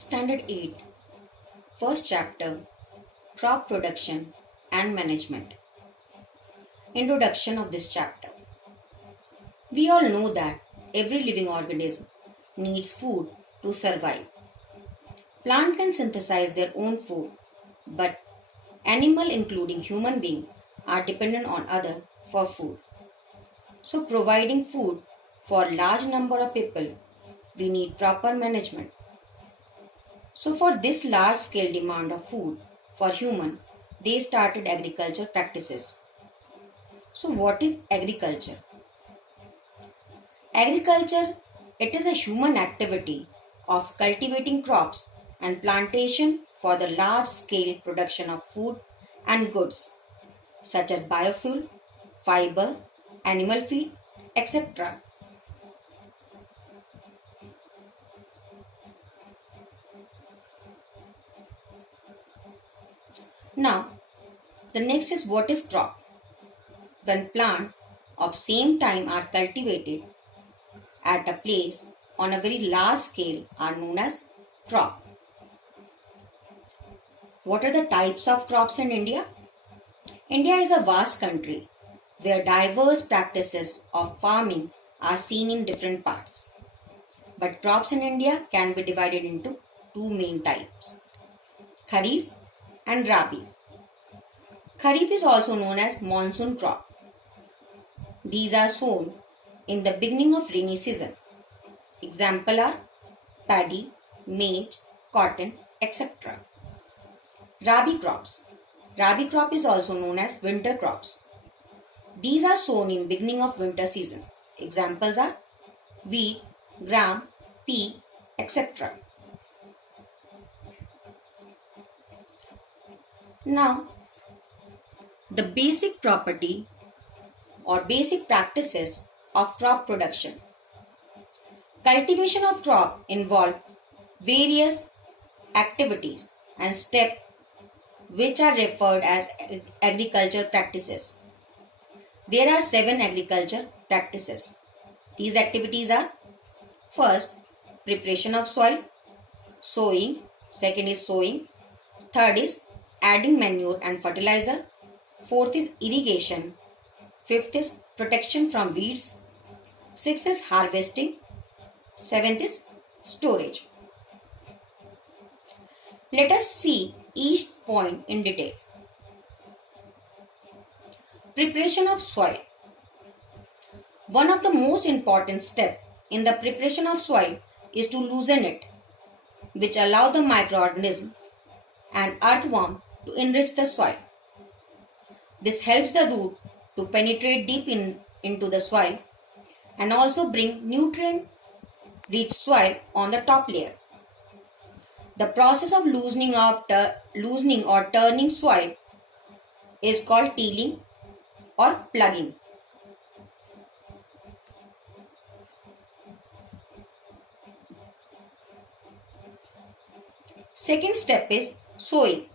Standard 8, First Chapter, Crop Production and Management. Introduction of this chapter. We all know that every living organism needs food to survive. Plant can synthesize their own food, but animal including human being are dependent on other for food. So providing food for large number of people, we need proper management. So for this large scale demand of food for human, they started agriculture practices. So what is agriculture? Agriculture, it is a human activity of cultivating crops and plantation for the large scale production of food and goods such as biofuel, fiber, animal feed, etc. Now, the next is what is crop. When plants of same time are cultivated at a place on a very large scale are known as crop. What are the types of crops in India? India is a vast country where diverse practices of farming are seen in different parts. But crops in India can be divided into two main types, Kharif and Rabi. Kharif is also known as monsoon crop. These are sown in the beginning of rainy season. Example are paddy, maize, cotton, etc. Rabi crops. Rabi crop is also known as winter crops. These are sown in beginning of winter season. Examples are wheat, gram, pea, etc. Now, the basic property or basic practices of crop production. Cultivation of crop involve various activities and steps which are referred as agriculture practices. There are 7 agriculture practices. These activities are: first, preparation of soil, sowing, second is sowing, third is adding manure and fertilizer, fourth is irrigation, fifth is protection from weeds, sixth is harvesting, seventh is storage. Let us see each point in detail. Preparation of soil. One of the most important steps in the preparation of soil is to loosen it, which allow the microorganism and earthworm to enrich the soil. This helps the root to penetrate deep into the soil and also bring nutrient-rich soil on the top layer. The process of loosening or turning soil is called tilling or plugging. Second step is sowing.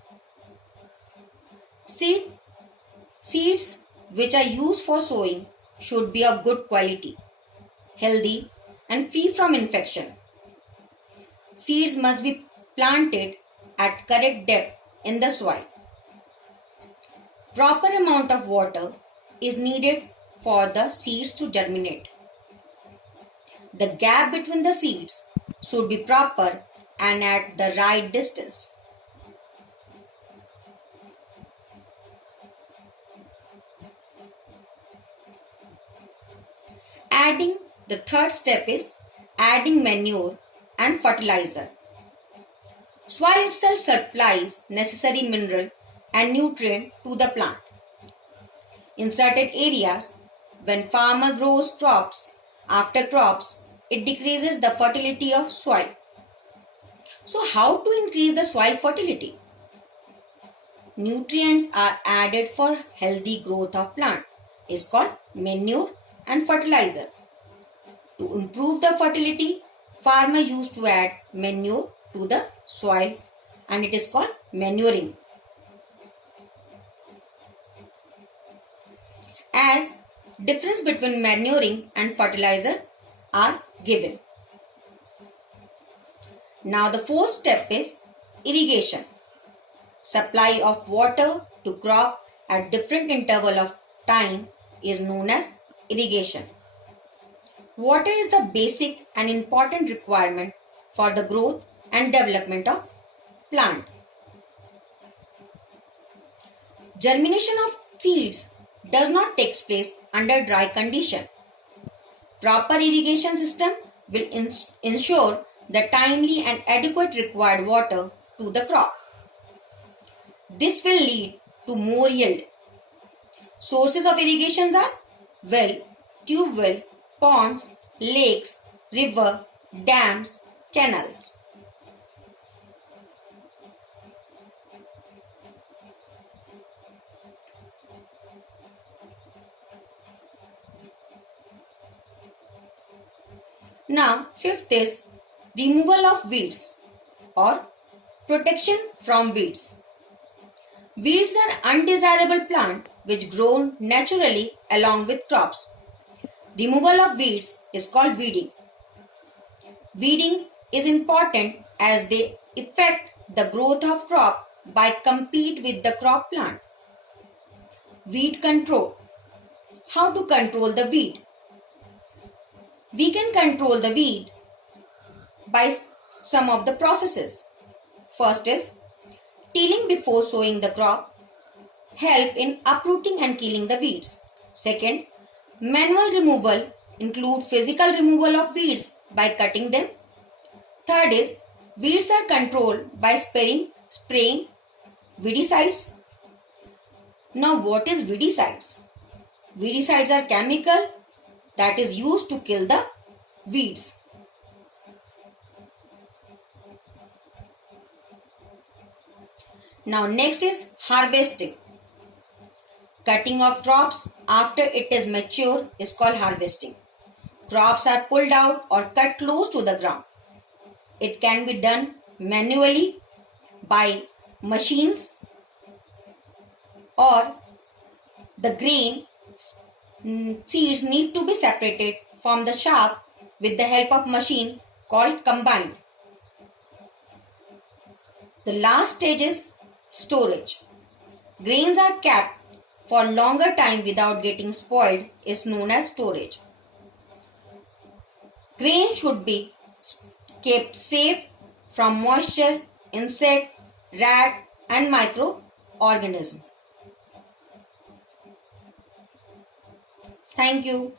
Seeds which are used for sowing should be of good quality, healthy and free from infection. Seeds must be planted at correct depth in the soil. Proper amount of water is needed for the seeds to germinate. The gap between the seeds should be proper and at the right distance. The third step is adding manure and fertilizer. Soil itself supplies necessary mineral and nutrient to the plant. In certain areas, when farmer grows crops, after crops, it decreases the fertility of soil. So how to increase the soil fertility? Nutrients are added for healthy growth of plant. It's called manure and fertilizer. To improve the fertility, farmer used to add manure to the soil and it is called manuring. As difference between manuring and fertilizer are given. Now the fourth step is irrigation. Supply of water to crop at different interval of time is known as irrigation. Water is the basic and important requirement for the growth and development of plant. Germination of seeds does not take place under dry condition. Proper irrigation system will ensure the timely and adequate required water to the crop. This will lead to more yield. Sources of irrigations are well, tube well, ponds, lakes, river, dams, canals. Now, fifth is removal of weeds or protection from weeds. Weeds are undesirable plant which grow naturally along with crops. Removal of weeds is called weeding. Weeding is important as they affect the growth of crop by compete with the crop plant. Weed control. How to control the weed? We can control the weed by some of the processes. First is tilling before sowing the crop, help in uprooting and killing the weeds. Second, manual removal include physical removal of weeds by cutting them. Third is weeds are controlled by spraying weedicides. Now what is weedicides? Weedicides are chemical that is used to kill the weeds. Now next is harvesting. Cutting of crops after it is mature is called harvesting. Crops are pulled out or cut close to the ground. It can be done manually by machines, or the grain seeds need to be separated from the chaff with the help of machine called combine. The last stage is storage. Grains are kept for longer time without getting spoiled is known as storage. Grain should be kept safe from moisture, insect, rat and microorganism. Thank you.